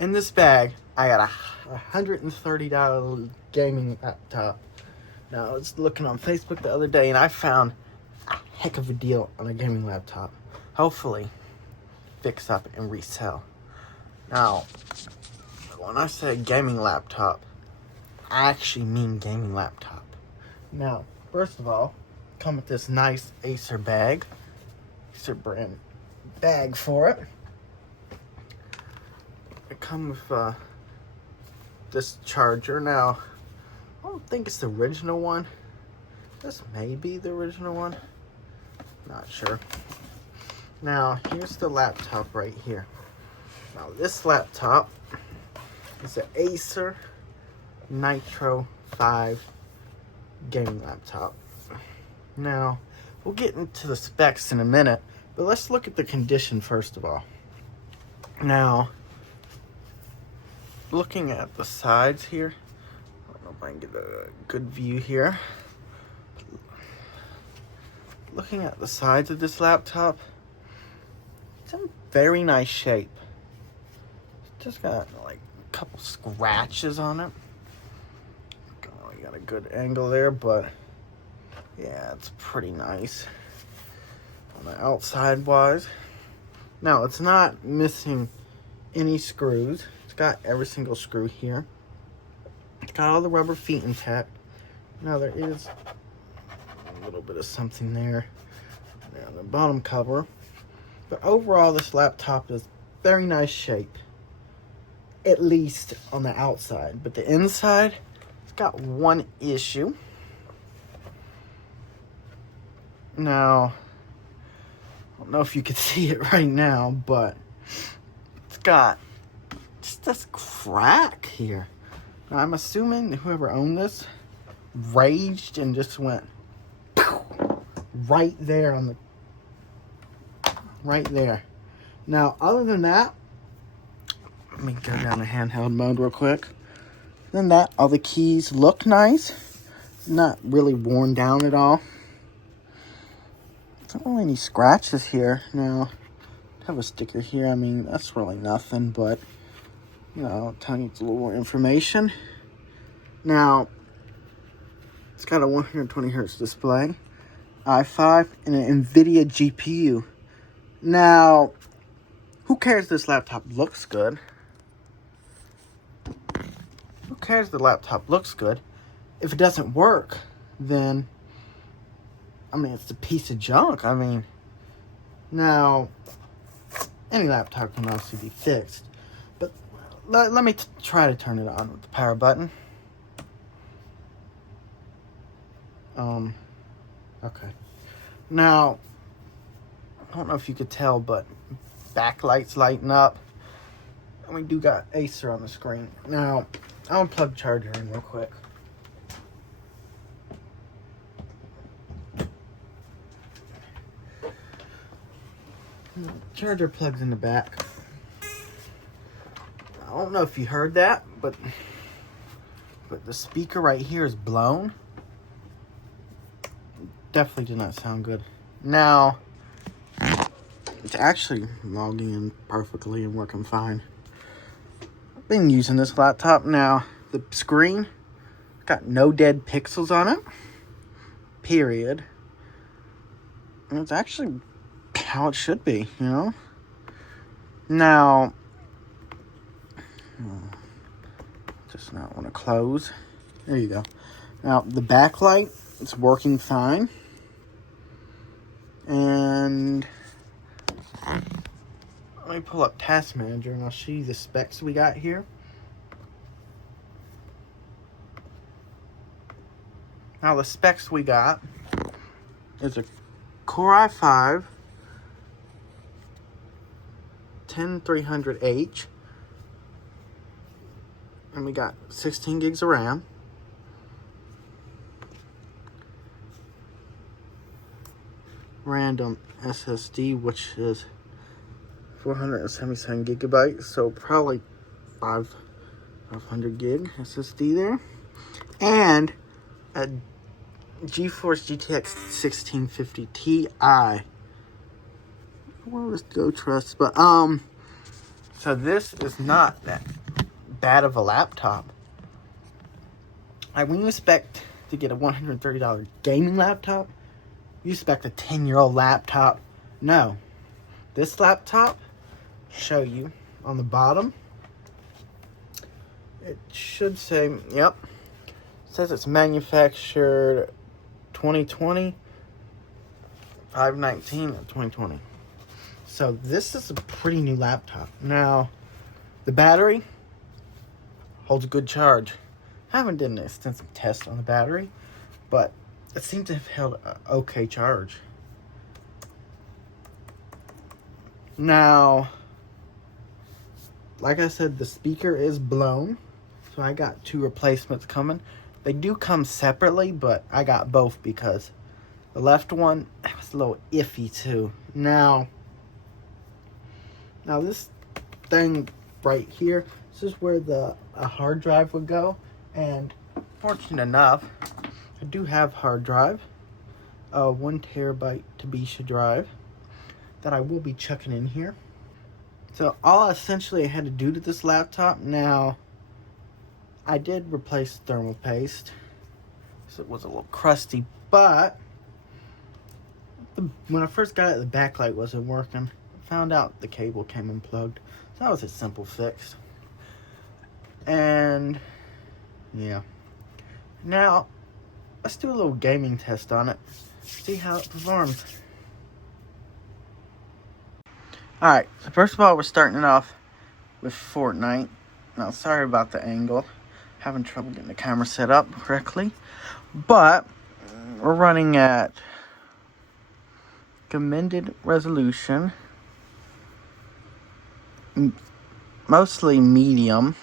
In this bag, I got a $130 gaming laptop. Now, I was looking on Facebook the other day, and I found a heck of a deal on a gaming laptop. Hopefully, fix up and resell. Now, when I say gaming laptop, I actually mean gaming laptop. Now, first of all, come with this nice Acer bag. Acer brand bag for it. It comes with this charger. Now, I don't think it's the original one. This may be the original one. Not sure. Now, here's the laptop right here. Now, this laptop is an Acer Nitro 5 gaming laptop. Now, we'll get into the specs in a minute, but let's look at the condition first of all. Now, looking at the sides here, I don't know if I can get a good view here. Looking at the sides of this laptop, it's in very nice shape. It's just got like a couple scratches on it. Oh, you got a good angle there, but yeah, it's pretty nice on the outside wise. Now, it's not missing any screws. It's got every single screw here. It's got all the rubber feet intact. Now, there is a little bit of something there on the bottom cover. But overall, this laptop is very nice shape. At least on the outside. But the inside, it's got one issue. Now, I don't know if you can see it right now, but it's got just this crack here. Now, I'm assuming whoever owned this raged and just went right there on the right there. Now, other than that, let me go down to handheld mode real quick. Other than that, all the keys look nice. Not really worn down at all. There's not really any scratches here. Now, I have a sticker here. I mean, that's really nothing, but you know, I'll tell you a little more information. Now, it's got a 120 hertz display, i5, and an NVIDIA GPU. Now, who cares this laptop looks good? Who cares the laptop looks good? If it doesn't work, then, I mean, it's a piece of junk. I mean, now, any laptop can obviously be fixed. But let me try to turn it on with the power button. Okay. Now, I don't know if you could tell, but backlight's lighting up. And we do got Acer on the screen. Now, I'll unplug the charger in real quick. The charger plugs in the back. I don't know if you heard that, but the speaker right here is blown. Definitely did not sound good. Now, it's actually logging in perfectly and working fine. I've been using this laptop now. The screen got no dead pixels on it. Period. And it's actually how it should be, you know? Now, just not want to close. There you go. Now, the backlight, it's working fine. And let me pull up Task Manager and I'll show you the specs we got here. Now, the specs we got is a Core i5 10300H, and we got 16 gigs of RAM. Random SSD, which is 477 gigabytes, so probably 500 gig SSD there, and a GeForce GTX 1650 Ti. Well, let's go trust, but So this is not that bad of a laptop. Like, when you expect to get a $130 gaming laptop, you expect a 10-year-old laptop. No. This laptop, show you on the bottom, it should say, yep, it says it's manufactured 2020, 5/19 of 2020. So this is a pretty new laptop. Now, the battery holds a good charge. I haven't done an extensive test on the battery, but it seems to have held an okay charge. Now, like I said, the speaker is blown, so I got 2 replacements coming. They do come separately, but I got both because the left one was a little iffy too. Now this thing right here, this is where a hard drive would go, and fortunate enough, I do have hard drive, a 1 terabyte Toshiba drive that I will be chucking in here. So all essentially I had to do to this laptop, now I did replace thermal paste, so it was a little crusty, but when I first got it, the backlight wasn't working. Found out the cable came unplugged. So that was a simple fix. And yeah. Now, let's do a little gaming test on it. See how it performs. Alright, so first of all, we're starting it off with Fortnite. Now, sorry about the angle. Having trouble getting the camera set up correctly. But we're running at recommended resolution, mostly medium.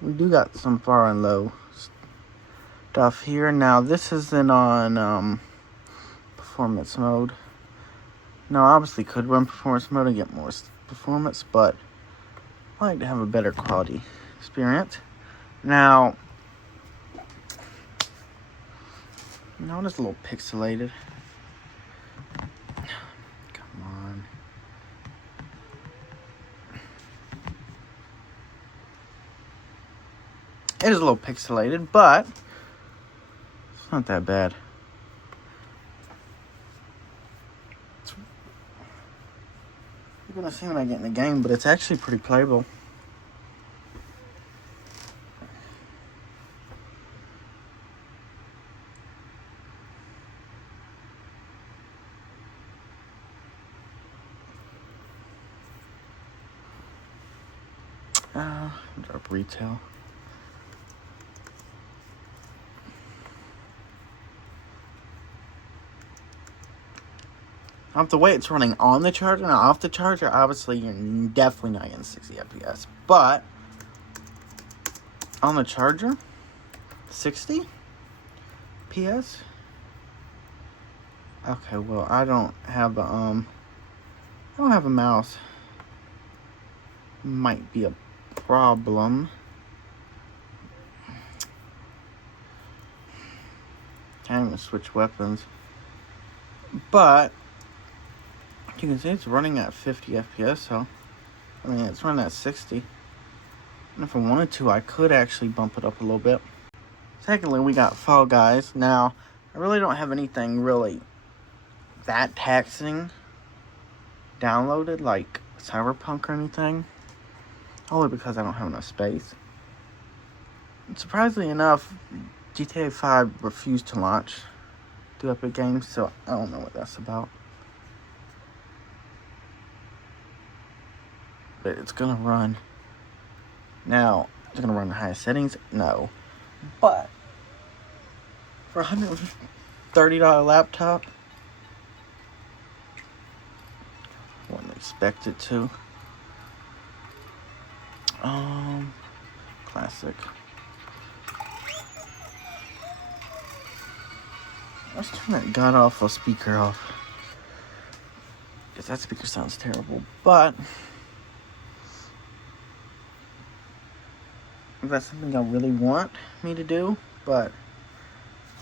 We do got some far and low stuff here. Now this isn't on performance mode. Now obviously could run performance mode and get more performance, but I like to have a better quality experience. Now it's a little pixelated. It is a little pixelated, but it's not that bad. You're gonna see when I get in the game, but it's actually pretty playable. Drop retail. Off the way it's running on the charger, now off the charger, obviously you're definitely not getting 60 FPS. But on the charger, 60 FPS. Okay, well I don't have a mouse. Might be a problem. Can't even switch weapons. But you can see it's running at 50 FPS, so I mean it's running at 60. And if I wanted to, I could actually bump it up a little bit. Secondly, we got Fall Guys. Now, I really don't have anything really that taxing downloaded, like Cyberpunk or anything. Only because I don't have enough space. And surprisingly enough, GTA 5 refused to launch through Epic Games, so I don't know what that's about. But it's gonna run. Now, it's gonna run the highest settings? No. But for a $130 laptop, I wouldn't expect it to. Classic. Let's turn that god-awful speaker off. Because that speaker sounds terrible. But that's something I really want me to do. But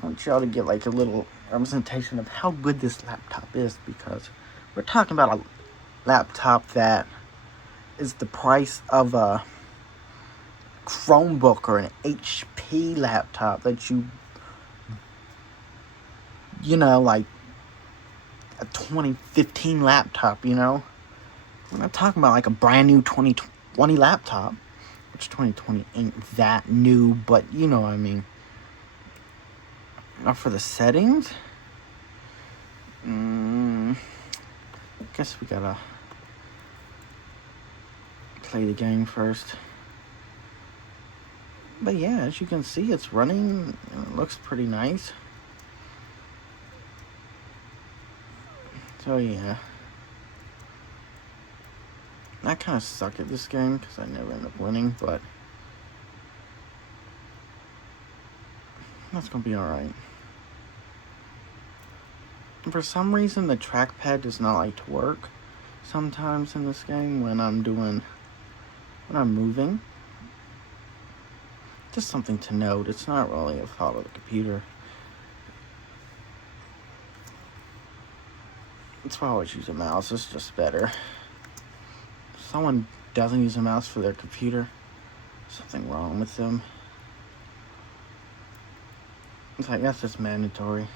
I want y'all to get like a little representation of how good this laptop is. Because we're talking about a laptop that is the price of a Chromebook or an HP laptop that you know, like a 2015 laptop, you know? We're not talking about like a brand new 2020 laptop, which 2020 ain't that new, but you know what I mean. Now for the settings, guess we gotta play the game first. But yeah, as you can see, it's running and it looks pretty nice. So yeah, I kind of suck at this game because I never end up winning, but that's gonna be alright. For some reason, the trackpad does not like to work sometimes in this game when I'm moving. Just something to note. It's not really a fault of the computer. That's why I always use a mouse. It's just better. If someone doesn't use a mouse for their computer, something wrong with them. It's like, that's just mandatory.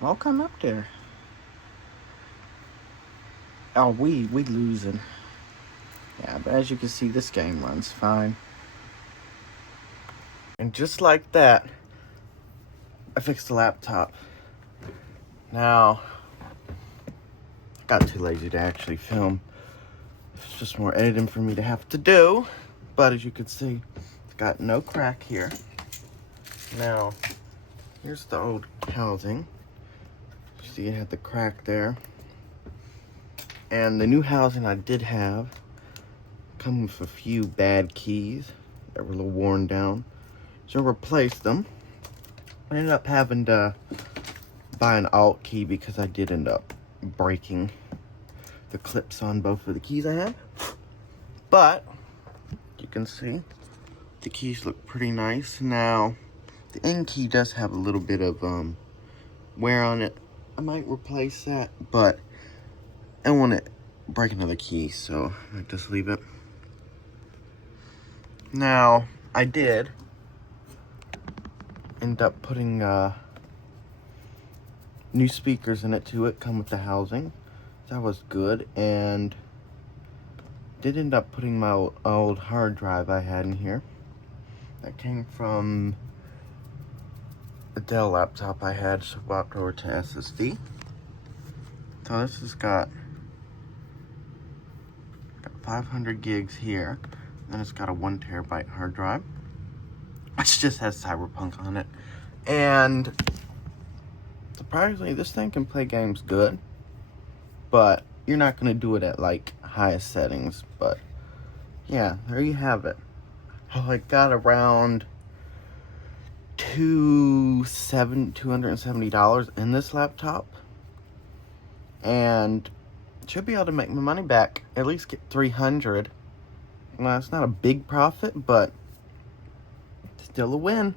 Welcome up there. Oh, we losing. Yeah, but as you can see, this game runs fine. And just like that, I fixed the laptop. Now, I got too lazy to actually film. It's just more editing for me to have to do. But as you can see, it's got no crack here. Now, here's the old housing. You see it had the crack there. And the new housing I did have come with a few bad keys that were a little worn down. So I replaced them. I ended up having to buy an alt key because I did end up breaking the clips on both of the keys I had. But you can see the keys look pretty nice. Now, the end key does have a little bit of wear on it. I might replace that, but I don't want to break another key, so I might just leave it. Now, I did end up putting new speakers in it too. It come with the housing. That was good, and did end up putting my old hard drive I had in here. That came from a Dell laptop I had swapped over to SSD. So this has got 500 gigs here. Then it's got a 1 terabyte hard drive, which just has Cyberpunk on it. And surprisingly, this thing can play games good, but you're not going to do it at like highest settings. But yeah, there you have it. I got around $270 in this laptop, and should be able to make my money back, at least get $300. Well, it's not a big profit, but still a win.